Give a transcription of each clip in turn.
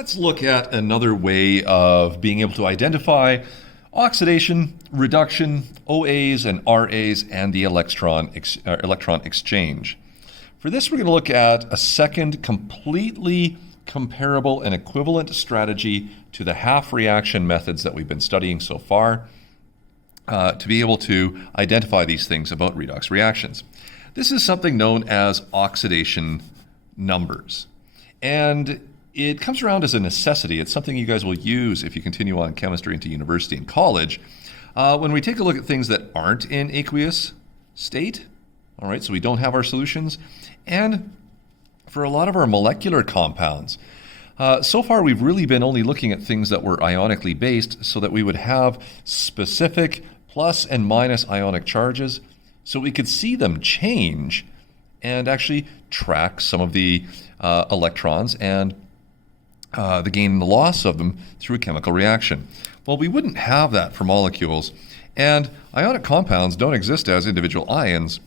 Let's look at another way of being able to identify oxidation, reduction, OAs and RAs, and the electron exchange. For this, we're going to look at a second completely comparable and equivalent strategy to the half reaction methods that we've been studying so far to be able to identify these things about redox reactions. This is something known as oxidation numbers. And it comes around as a necessity. It's something you guys will use if you continue on chemistry into university and college. When we take a look at things that aren't in aqueous state, all right, so we don't have our solutions, and for a lot of our molecular compounds, so far we've really been only looking at things that were ionically based so that we would have specific plus and minus ionic charges so we could see them change and actually track some of the electrons and the gain and the loss of them through a chemical reaction. Well, we wouldn't have that for molecules, and ionic compounds don't exist as individual ions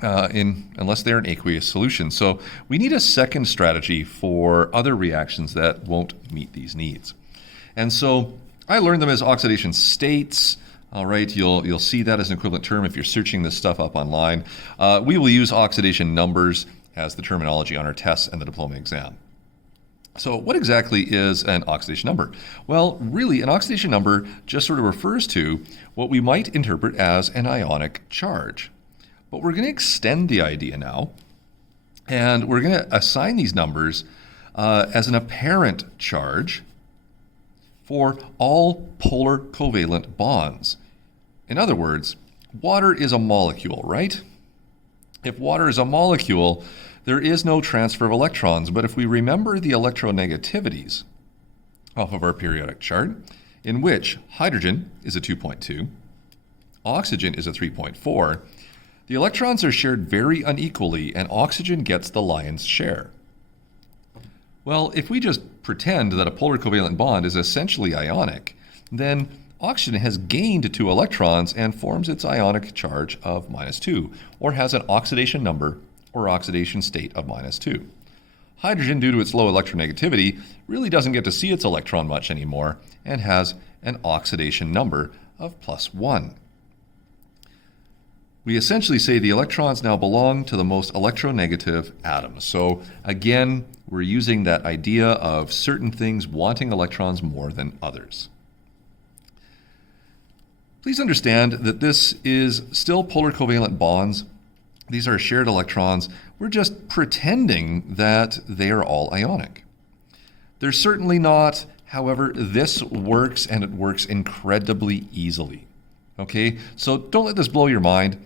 unless they're in aqueous solution. So we need a second strategy for other reactions that won't meet these needs. And so I learned them as oxidation states. All right, you'll see that as an equivalent term if you're searching this stuff up online. We will use oxidation numbers as the terminology on our tests and the diploma exam. So what exactly is an oxidation number? Well, really, an oxidation number just sort of refers to what we might interpret as an ionic charge. But we're going to extend the idea now, and we're going to assign these numbers as an apparent charge for all polar covalent bonds. In other words, water is a molecule, right? If water is a molecule, there is no transfer of electrons, but if we remember the electronegativities off of our periodic chart, in which hydrogen is a 2.2, oxygen is a 3.4, the electrons are shared very unequally and oxygen gets the lion's share. Well, if we just pretend that a polar covalent bond is essentially ionic, then oxygen has gained 2 electrons and forms its ionic charge of -2, or has an oxidation number or oxidation state of -2. Hydrogen, due to its low electronegativity, really doesn't get to see its electron much anymore and has an oxidation number of +1. We essentially say the electrons now belong to the most electronegative atoms. So again, we're using that idea of certain things wanting electrons more than others. Please understand that this is still polar covalent bonds. These are shared electrons. We're just pretending that they are all ionic. They're certainly not. However, this works, and it works incredibly easily. Okay, so don't let this blow your mind.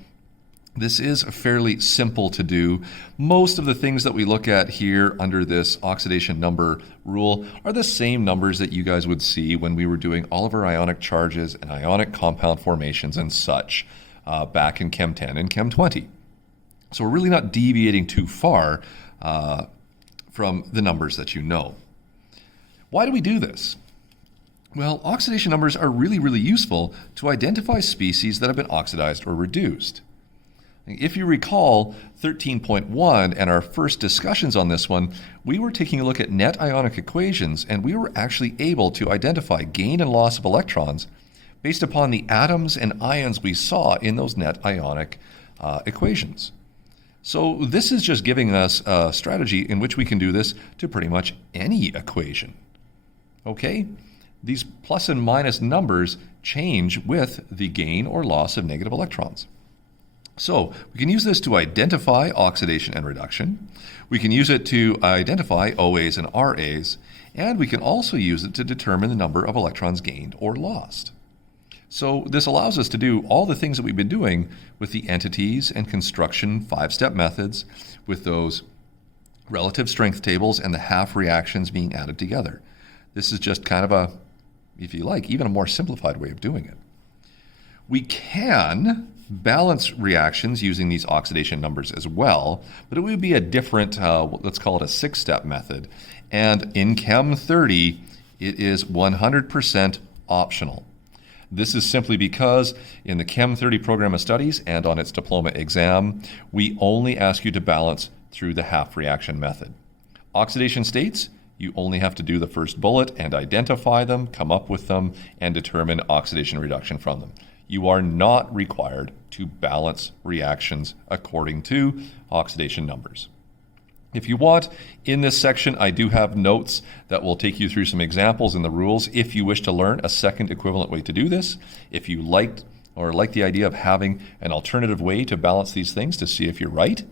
This is fairly simple to do. Most of the things that we look at here under this oxidation number rule are the same numbers that you guys would see when we were doing all of our ionic charges and ionic compound formations and such back in Chem 10 and Chem 20. So we're really not deviating too far from the numbers that you know. Why do we do this? Well, oxidation numbers are really, really useful to identify species that have been oxidized or reduced. If you recall 13.1 and our first discussions on this one, we were taking a look at net ionic equations, and we were actually able to identify gain and loss of electrons based upon the atoms and ions we saw in those net ionic equations. So this is just giving us a strategy in which we can do this to pretty much any equation. Okay? These plus and minus numbers change with the gain or loss of negative electrons. So we can use this to identify oxidation and reduction. We can use it to identify OAs and RAs, and we can also use it to determine the number of electrons gained or lost. So this allows us to do all the things that we've been doing with the entities and construction 5-step methods, with those relative strength tables and the half reactions being added together. This is just kind of a, if you like, even a more simplified way of doing it. We can balance reactions using these oxidation numbers as well, but it would be a different, let's call it a 6-step method. And in Chem 30, it is 100% optional. This is simply because in the Chem 30 program of studies and on its diploma exam, we only ask you to balance through the half reaction method. Oxidation states, You only have to do the first bullet and identify them, come up with them, and determine oxidation reduction from them. You are not required to balance reactions according to oxidation numbers. If you want, in this section, I do have notes that will take you through some examples in the rules if you wish to learn a second equivalent way to do this. If you like the idea of having an alternative way to balance these things to see if you're right,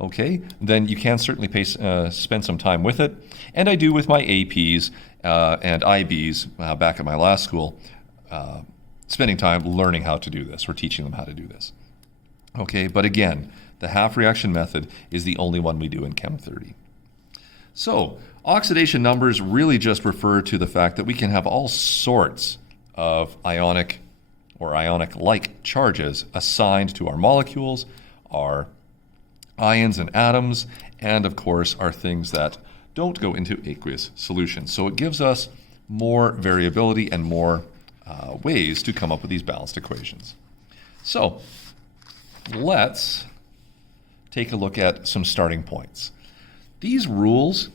okay, then you can certainly spend some time with it. And I do with my APs and IBs back at my last school, spending time learning how to do this or teaching them how to do this. Okay, but again, the half reaction method is the only one we do in Chem 30. So, oxidation numbers really just refer to the fact that we can have all sorts of ionic or ionic-like charges assigned to our molecules, our ions and atoms, and of course our things that don't go into aqueous solutions. So it gives us more variability and more ways to come up with these balanced equations. So let's take a look at some starting points. These rules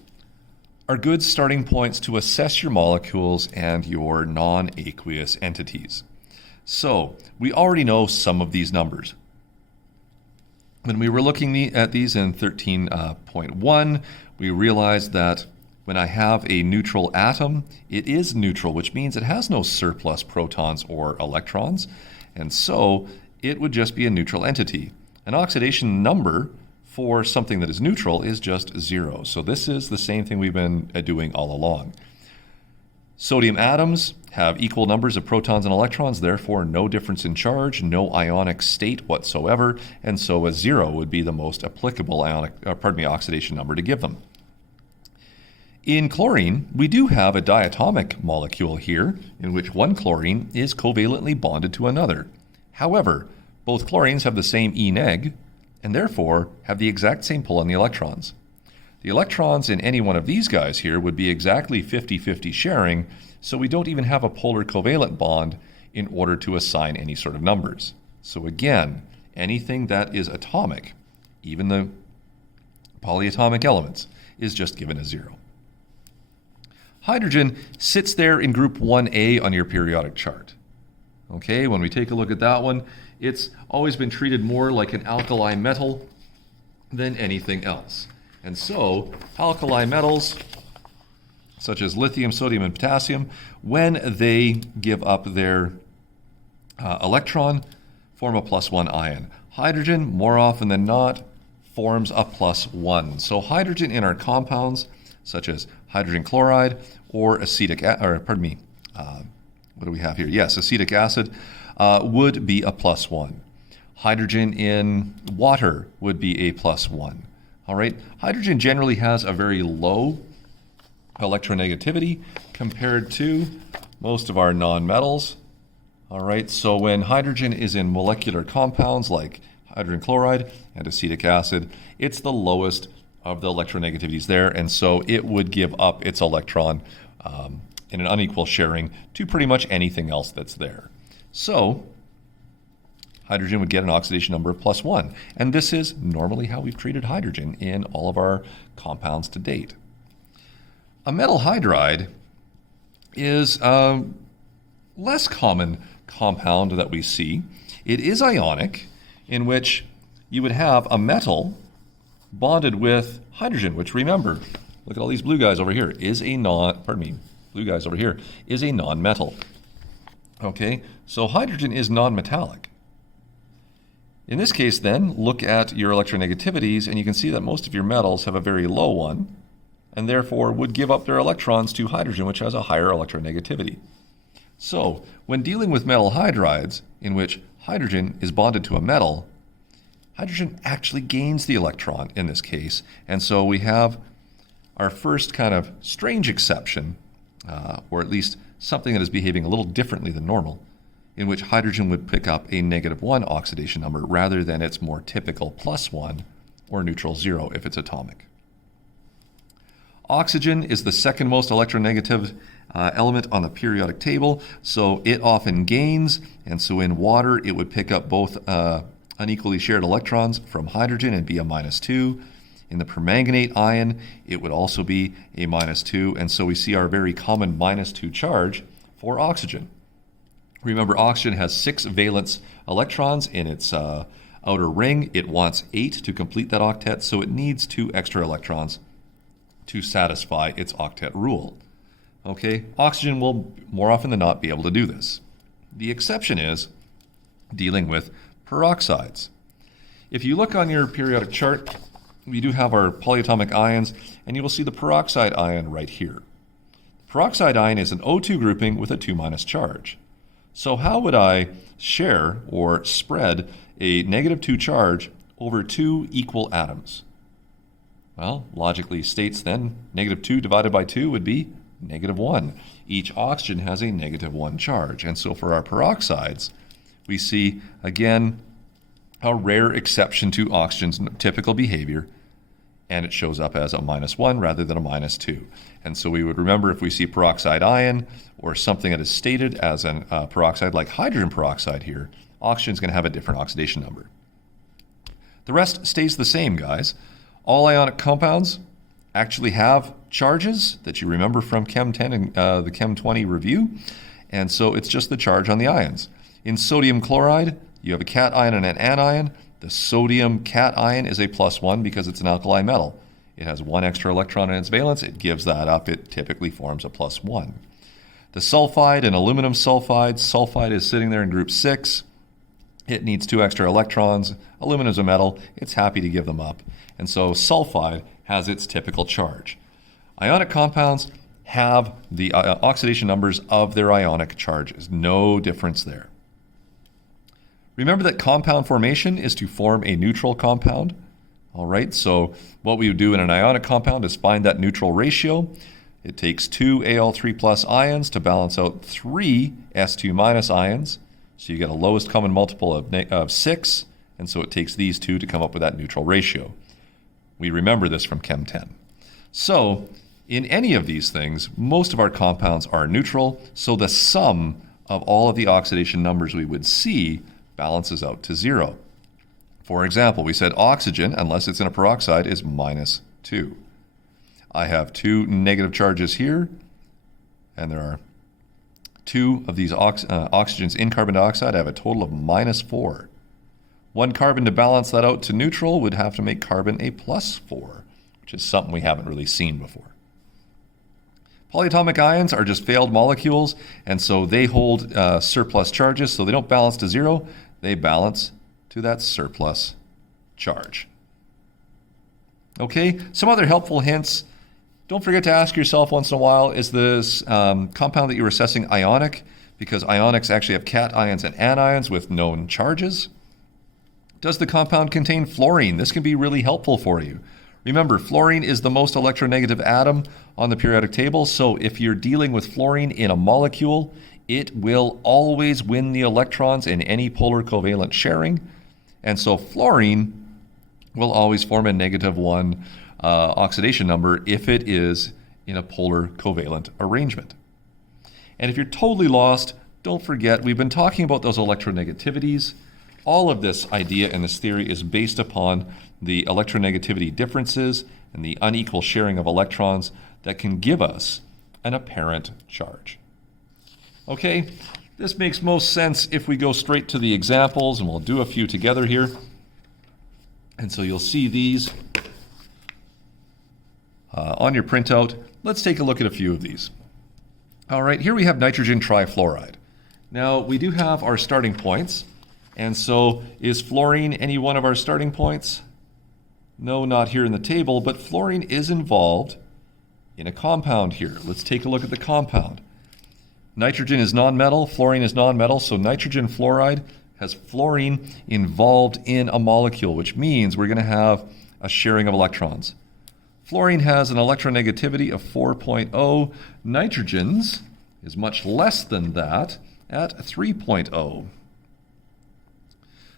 are good starting points to assess your molecules and your non-aqueous entities. So we already know some of these numbers. When we were looking at these in 13.1, we realized that when I have a neutral atom, it is neutral, which means it has no surplus protons or electrons, and so it would just be a neutral entity. An oxidation number for something that is neutral is just 0. So this is the same thing we've been doing all along. Sodium atoms have equal numbers of protons and electrons, therefore no difference in charge, no ionic state whatsoever, and so a 0 would be the most applicable oxidation number to give them. In chlorine, we do have a diatomic molecule here, in which one chlorine is covalently bonded to another. However, both chlorines have the same E-neg, and therefore have the exact same pull on the electrons. The electrons in any one of these guys here would be exactly 50-50 sharing, so we don't even have a polar covalent bond in order to assign any sort of numbers. So again, anything that is atomic, even the polyatomic elements, is just given a 0. Hydrogen sits there in group 1A on your periodic chart. Okay, when we take a look at that one, it's always been treated more like an alkali metal than anything else. And so, alkali metals, such as lithium, sodium, and potassium, when they give up their electron, form a +1 ion. Hydrogen, more often than not, forms a +1. So hydrogen in our compounds, such as hydrogen chloride or acetic, what do we have here? Yes, acetic acid would be a +1. Hydrogen in water would be a +1. All right, hydrogen generally has a very low electronegativity compared to most of our nonmetals. All right, so when hydrogen is in molecular compounds like hydrogen chloride and acetic acid, it's the lowest of the electronegativities there, and so it would give up its electron in an unequal sharing to pretty much anything else that's there. So hydrogen would get an oxidation number of +1, and this is normally how we've treated hydrogen in all of our compounds to date. A metal hydride is a less common compound that we see. It is ionic, in which you would have a metal bonded with hydrogen, which, remember, look at all these blue guys over here, is a blue guys over here is a non-metal. Okay, so hydrogen is non-metallic. In this case then, look at your electronegativities, and you can see that most of your metals have a very low one, and therefore would give up their electrons to hydrogen, which has a higher electronegativity. So, when dealing with metal hydrides, in which hydrogen is bonded to a metal, hydrogen actually gains the electron in this case, and so we have our first kind of strange exception, or at least something that is behaving a little differently than normal, in which hydrogen would pick up a -1 oxidation number rather than its more typical +1 or neutral 0 if it's atomic. Oxygen is the second most electronegative element on the periodic table, so it often gains, and so in water it would pick up both unequally shared electrons from hydrogen and be a -2. In the permanganate ion, it would also be a -2, and so we see our very common -2 charge for oxygen. Remember, oxygen has 6 valence electrons in its outer ring. It wants 8 to complete that octet, so it needs 2 extra electrons to satisfy its octet rule. Okay, oxygen will more often than not be able to do this. The exception is dealing with peroxides. If you look on your periodic chart, we do have our polyatomic ions, and you will see the peroxide ion right here. The peroxide ion is an O2 grouping with a 2- charge. So how would I share or spread a -2 charge over 2 equal atoms? Well, logically states then, -2 divided by 2 would be -1. Each oxygen has a -1 charge. And so for our peroxides, we see, again, a rare exception to oxygen's typical behavior, and it shows up as a -1 rather than a -2. And so we would remember if we see peroxide ion or something that is stated as a peroxide like hydrogen peroxide here, oxygen is going to have a different oxidation number. The rest stays the same, guys. All ionic compounds actually have charges that you remember from Chem 10 and the Chem 20 review, and so it's just the charge on the ions. In sodium chloride, you have a cation and an anion. The sodium cation is a +1 because it's an alkali metal. It has 1 extra electron in its valence. It gives that up. It typically forms a +1. The sulfide and aluminum sulfide. Sulfide is sitting there in group 6. It needs 2 extra electrons. Aluminum is a metal. It's happy to give them up. And so sulfide has its typical charge. Ionic compounds have the oxidation numbers of their ionic charges. No difference there. Remember that compound formation is to form a neutral compound. All right, so what we would do in an ionic compound is find that neutral ratio. It takes 2 Al3+ ions to balance out 3 S2- ions. So you get a lowest common multiple of 6, and so it takes these 2 to come up with that neutral ratio. We remember this from Chem 10. So in any of these things, most of our compounds are neutral, so the sum of all of the oxidation numbers we would see balances out to 0. For example, we said oxygen, unless it's in a peroxide, is -2. I have 2 negative charges here, and there are 2 of these oxygens in carbon dioxide. I have a total of -4. 1 carbon to balance that out to neutral would have to make carbon a +4, which is something we haven't really seen before. Polyatomic ions are just failed molecules, and so they hold surplus charges, so they don't balance to 0. They balance to that surplus charge. Okay, some other helpful hints. Don't forget to ask yourself once in a while, is this compound that you're assessing ionic? Because ionics actually have cations and anions with known charges. Does the compound contain fluorine? This can be really helpful for you. Remember, fluorine is the most electronegative atom on the periodic table, so if you're dealing with fluorine in a molecule, it will always win the electrons in any polar covalent sharing. And so fluorine will always form a -1 oxidation number if it is in a polar covalent arrangement. And if you're totally lost, don't forget, we've been talking about those electronegativities. All of this idea and this theory is based upon the electronegativity differences and the unequal sharing of electrons that can give us an apparent charge. Okay, this makes most sense if we go straight to the examples, and we'll do a few together here. And so you'll see these on your printout. Let's take a look at a few of these. All right, here we have nitrogen trifluoride. Now, we do have our starting points. And so is fluorine any one of our starting points? No, not here in the table, but fluorine is involved in a compound here. Let's take a look at the compound. Nitrogen is nonmetal, fluorine is nonmetal, so nitrogen fluoride has fluorine involved in a molecule, which means we're going to have a sharing of electrons. Fluorine has an electronegativity of 4.0. Nitrogen's is much less than that at 3.0.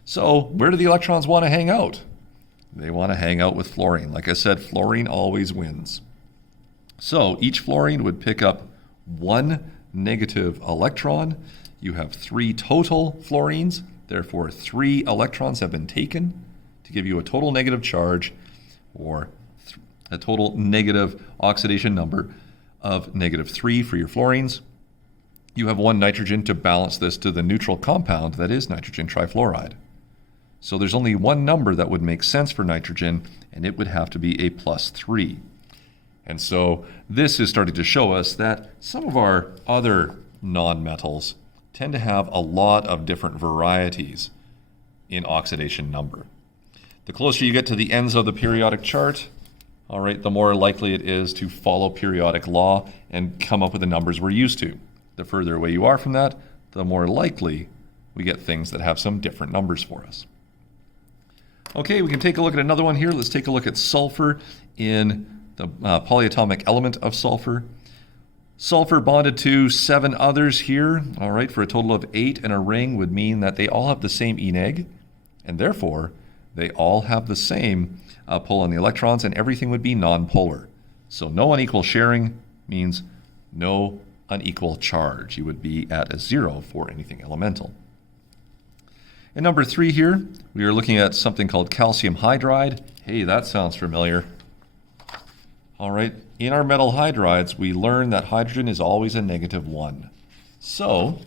So where do the electrons want to hang out? They want to hang out with fluorine. Like I said, fluorine always wins. So each fluorine would pick up 1 negative electron. You have 3 total fluorines, therefore 3 electrons have been taken to give you a total negative charge, or a total negative oxidation number of -3 for your fluorines. You have one nitrogen to balance this to the neutral compound that is nitrogen trifluoride. So there's only one number that would make sense for nitrogen, and it would have to be a +3. And so this is starting to show us that some of our other nonmetals tend to have a lot of different varieties in oxidation number. The closer you get to the ends of the periodic chart, all right, the more likely it is to follow periodic law and come up with the numbers we're used to. The further away you are from that, the more likely we get things that have some different numbers for us. Okay, we can take a look at another one here. Let's take a look at sulfur in the polyatomic element of sulfur. Sulfur bonded to 7 others here, all right, for a total of 8 in a ring would mean that they all have the same E neg, and therefore they all have the same pull on the electrons, and everything would be nonpolar. So no unequal sharing means no unequal charge. You would be at a 0 for anything elemental. In number 3 here, we are looking at something called calcium hydride. Hey, that sounds familiar. All right, in our metal hydrides, we learn that hydrogen is always a -1. So,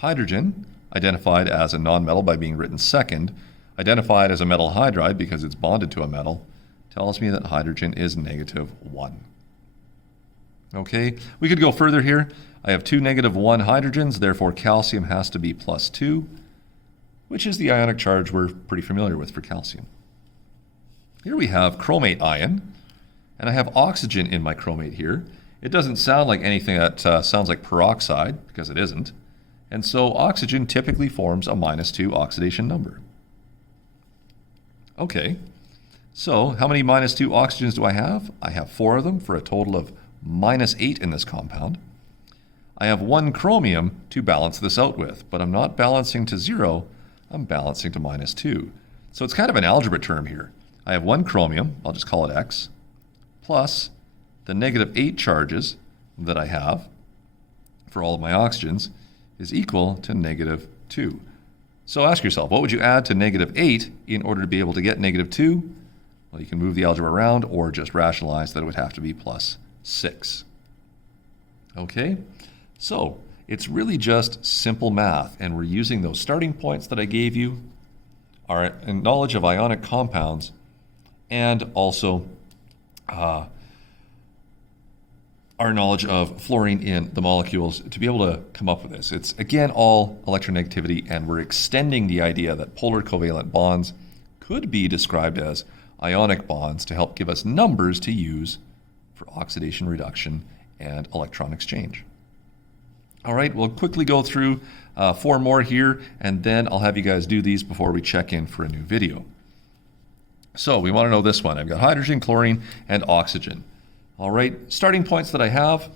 hydrogen, identified as a nonmetal by being written second, identified as a metal hydride because it's bonded to a metal, tells me that hydrogen is -1. Okay, we could go further here. I have 2 -1 hydrogens, therefore calcium has to be +2, which is the ionic charge we're pretty familiar with for calcium. Here we have chromate ion, and I have oxygen in my chromate here. It doesn't sound like anything that sounds like peroxide, because it isn't. And so oxygen typically forms a -2 oxidation number. Okay, so how many -2 oxygens do I have? I have 4 of them for a total of -8 in this compound. I have 1 chromium to balance this out with, but I'm not balancing to 0, I'm balancing to -2. So it's kind of an algebra term here. I have 1 chromium, I'll just call it X, plus the -8 charges that I have for all of my oxygens is equal to -2. So ask yourself, what would you add to -8 in order to be able to get -2? Well, you can move the algebra around or just rationalize that it would have to be +6. Okay, so it's really just simple math, and we're using those starting points that I gave you, our knowledge of ionic compounds, and also our knowledge of fluorine in the molecules to be able to come up with this. It's, again, all electronegativity, and we're extending the idea that polar covalent bonds could be described as ionic bonds to help give us numbers to use for oxidation reduction and electron exchange. All right, we'll quickly go through 4 more here, and then I'll have you guys do these before we check in for a new video. So we want to know this one. I've got hydrogen, chlorine, and oxygen. All right, starting points that I have,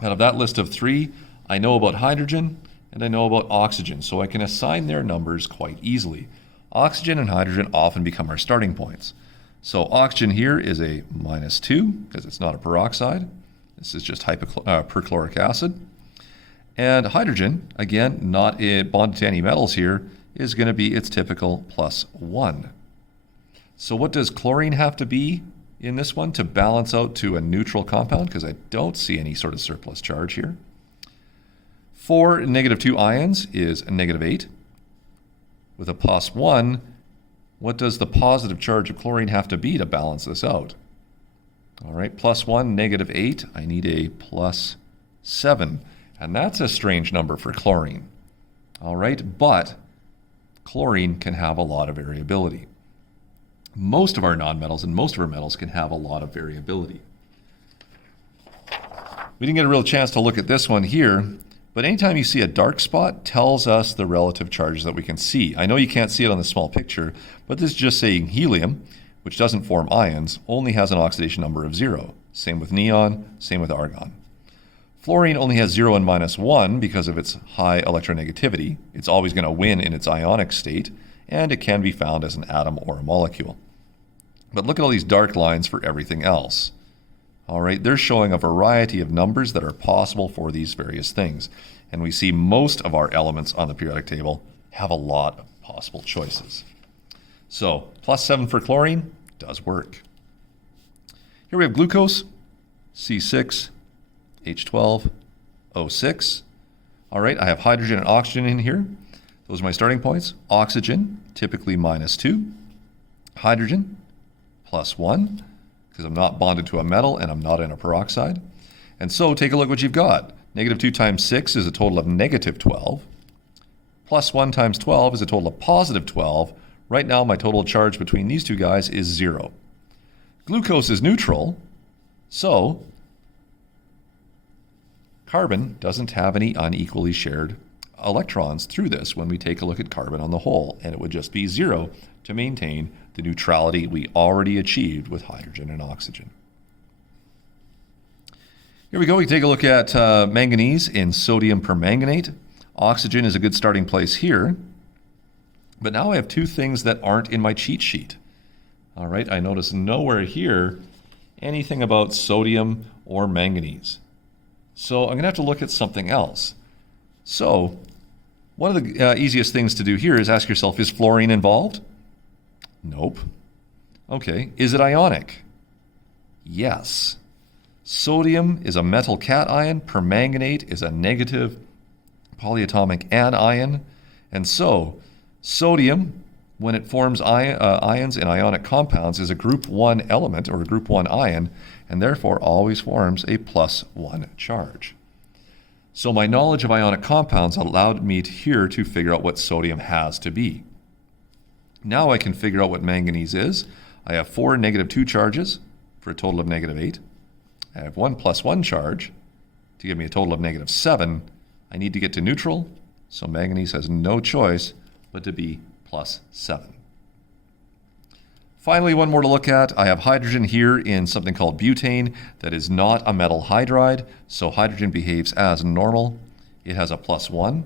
out of that list of 3, I know about hydrogen and I know about oxygen, so I can assign their numbers quite easily. Oxygen and hydrogen often become our starting points. So oxygen here is a -2 because it's not a peroxide. This is just perchloric acid. And hydrogen, again, not bonded to any metals here, is going to be its typical +1. So what does chlorine have to be in this one to balance out to a neutral compound? Because I don't see any sort of surplus charge here. 4 -2 ions is a -8. With a +1, what does the positive charge of chlorine have to be to balance this out? All right, +1, -8, I need a +7. And that's a strange number for chlorine. All right, but chlorine can have a lot of variability. Most of our nonmetals and most of our metals can have a lot of variability. We didn't get a real chance to look at this one here, but anytime you see a dark spot, tells us the relative charges that we can see. I know you can't see it on the small picture, but this is just saying helium, which doesn't form ions, only has an oxidation number of 0. Same with neon, same with argon. Fluorine only has 0 and -1 because of its high electronegativity. It's always going to win in its ionic state, and it can be found as an atom or a molecule. But look at all these dark lines for everything else. All right, they're showing a variety of numbers that are possible for these various things. And we see most of our elements on the periodic table have a lot of possible choices. So +7 for chlorine does work. Here we have glucose, C6H12O6. All right, I have hydrogen and oxygen in here. Those are my starting points. Oxygen, typically -2. Hydrogen, +1, because I'm not bonded to a metal and I'm not in a peroxide. And so take a look what you've got. -2 times 6 is a total of -12. +1 times 12 is a total of +12. Right now, my total charge between these two guys is 0. Glucose is neutral, so carbon doesn't have any unequally shared electrons through this when we take a look at carbon on the whole, and it would just be 0 to maintain the neutrality we already achieved with hydrogen and oxygen. Here we go. We take a look at manganese in sodium permanganate. Oxygen is a good starting place here, but now I have two things that aren't in my cheat sheet. All right, I notice nowhere here anything about sodium or manganese. So I'm going to have to look at something else. So one of the easiest things to do here is ask yourself, is fluorine involved? Nope. Okay, is it ionic? Yes. Sodium is a metal cation, permanganate is a negative polyatomic anion, and so sodium, when it forms ions in ionic compounds, is a group 1 element or a group 1 ion, and therefore always forms a +1 charge. So my knowledge of ionic compounds allowed me here to figure out what sodium has to be. Now I can figure out what manganese is. I have 4 -2 charges for a total of -8. I have 1 +1 charge to give me a total of -7. I need to get to neutral, so manganese has no choice but to be +7. Finally, one more to look at. I have hydrogen here in something called butane that is not a metal hydride, so hydrogen behaves as normal. It has a +1.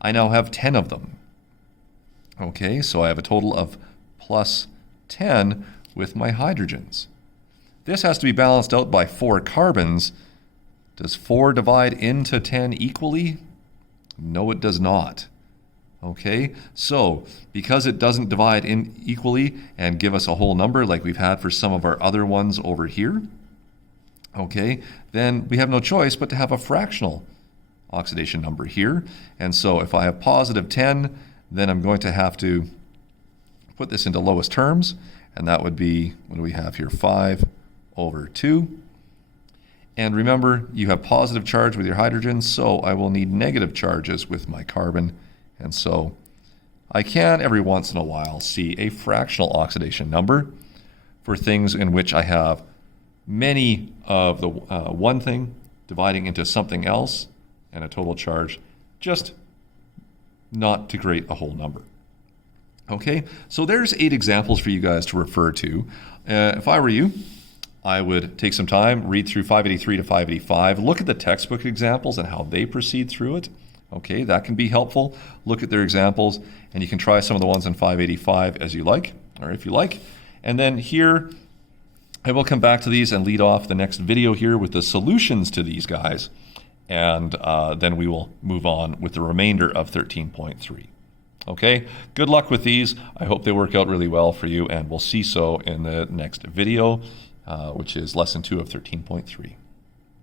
I now have 10 of them. Okay, so I have a total of +10 with my hydrogens. This has to be balanced out by 4 carbons. Does 4 divide into 10 equally? No, it does not. Okay, so because it doesn't divide in equally and give us a whole number like we've had for some of our other ones over here, okay, then we have no choice but to have a fractional oxidation number here. And so if I have +10, then I'm going to have to put this into lowest terms, and that would be, what do we have here, 5/2. And remember, you have positive charge with your hydrogen, so I will need negative charges with my carbon. And so I can, every once in a while, see a fractional oxidation number for things in which I have many of the one thing dividing into something else and a total charge, just not to create a whole number. Okay, so there's 8 examples for you guys to refer to. If I were you, I would take some time, read through 583 to 585, look at the textbook examples and how they proceed through it. Okay, that can be helpful. Look at their examples, and you can try some of the ones in 585 as you like, or if you like. And then here, I will come back to these and lead off the next video here with the solutions to these guys. And then we will move on with the remainder of 13.3. Okay, good luck with these. I hope they work out really well for you, and we'll see so in the next video, which is lesson 2 of 13.3.